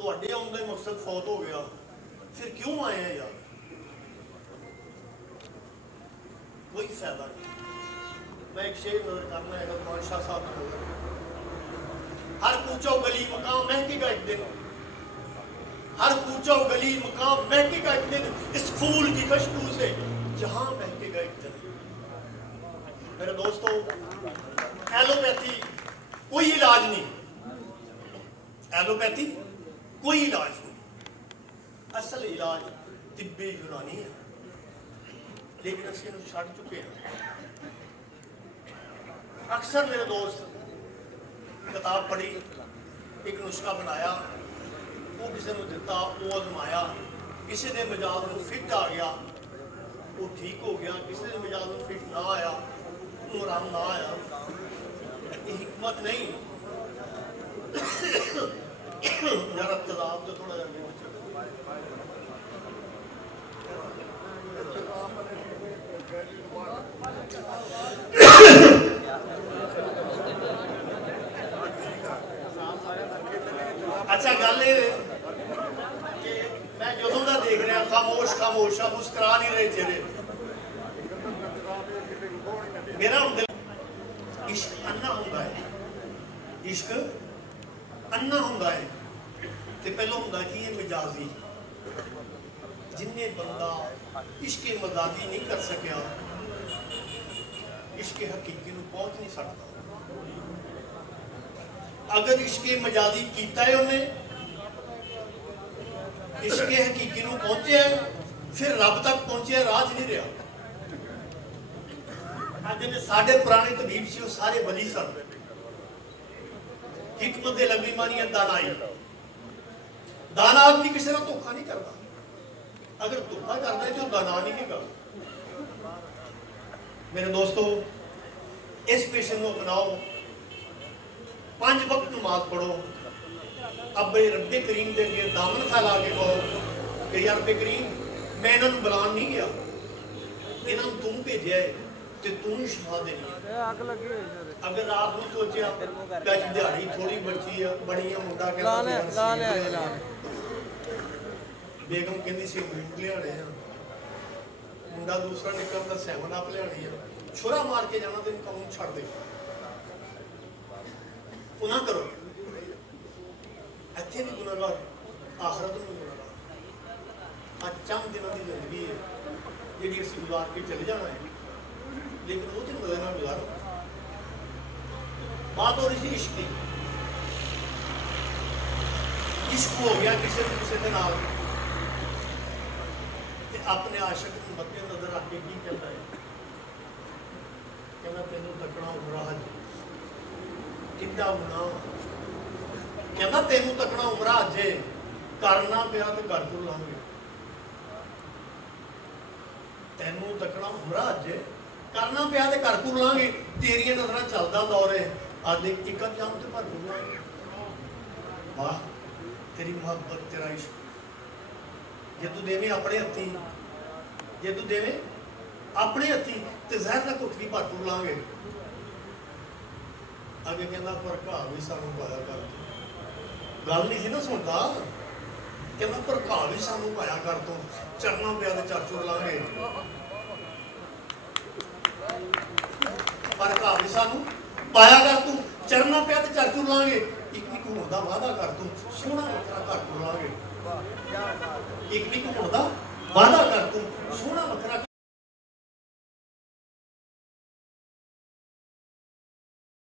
ਤੁਹਾਡੇ ਆਉਣ ਦਾ ਮਕਸਦ ਫੌਤ ਹੋ ਗਿਆ, फिर क्यों आए हैं यार? कोई फायदा नहीं। मैं एक शेर नजर करना है बादशाह साहब का नजर। हर पूछो गली मकाम महकेगा एक दिन, हर पूछो गली मकाम महकेगा एक दिन, इस फूल की खुशबू से जहां महकेगा एक दिन। मेरे दोस्तों, एलोपैथी कोई इलाज नहीं, एलोपैथी कोई इलाज नहीं। असल इलाज तिब्बे यूनानी है, लेकिन असं छड़ चुके हैं। अक्सर मेरे दोस्त किताब पढ़ी, एक नुस्खा बनाया, वो किसी ने दिता, वो आजमाया, किसी ने मिजाज में फिट आ गया, वो ठीक हो गया, किसी ने मिजाज में फिट ना आया, वो आराम ना आया। ये हिकमत नहीं। जरा तदाब तो थोड़ा अच्छा गल कि मैं जो देख रहा खामोश खामोश मुस्कुरा नहीं रहे चेहरे। मेरा इश्क अन्ना होंदा है, इश्क अन्ना होंदा है। ते पहले होंदा कि ये मिजाजी, जिन्हें बंदा इश्क मजाजी नहीं कर सकिया, इश्क हकीकी नूं पहुंच नहीं सकता। अगर इश्क मजाजी कीता है उन्हें, इश्क हकीकी नूं पहुंचे, फिर रब तक पहुंचे, राज नहीं रहा। जिन्हें साढ़े पुराने तबीब से सारे वली सन, हिकमत दे लगी मानी दानाई। दाना आदमी किसी का धोखा नहीं करता, अगर धोखा करता है तो दाना नहीं करता। मेरे दोस्तों, इस पेशे को अपनाओ, 5 वक्त नमाज पढ़ो, अब रब्बे करीम दे अगे दामन फैला के कहो कि यार रब्बे करीम, मैं इन्होंने बुलान नहीं गया, इन्होंने तू भेजा है तो तू ही शिफा देनी है। अगर रात को सोचा दिहाड़ी थोड़ी बची है, बड़ी है, मुंडा बेगम कहती सी मूंग लियाने, मुंडा दूसरा निकलता सैवन अप लियानी है, छुरा मार के जाना तो काम छड़ दे, ना करो। इत्थे भी गुनाहगार, आखिरत में गुनाहगार। आज चंद दिनों की जिंदगी है जी असं गुजार के चले जाना है, लेकिन वो तो मजे ना गुजारो। बात हो रही थी इश्क की, इश्क हो गया किसी न किसी के नाल, अपने आशिक को मद्दे नजर रख के की कहता है, कहना तेनों तकना उमरा हज कितना गुनाह, कहना तेनों तकना उमरा हजे करना पिया तो घर को लांगे। तेनों तकना उमरा हजे करना पिया तो घर को लांगे, तेरिया नजर चलता दौर है, आज एक जाम तो घर को लांगे। वाह तेरी मोहब्बत, तेरा इश्क, जे तू देवे अपने हथी, जे तू देवे अपने हथी तो जहर का घुट भी भरपूर लांगे। अगे कहना पर घा भी सानू पाया कर, गल नहीं ना सुनता, कहना पर घा भी सानू पाया कर, तू चरना पिया तो चर चुर लांगे, पर घा भी सानू पाया कर, तू चरना पिया तो चर चुर लांगे। एक निक होने का वादा कर, तू सोहना वखरा घर को लांगे, एक निक होने का वादा कर, तू सोहना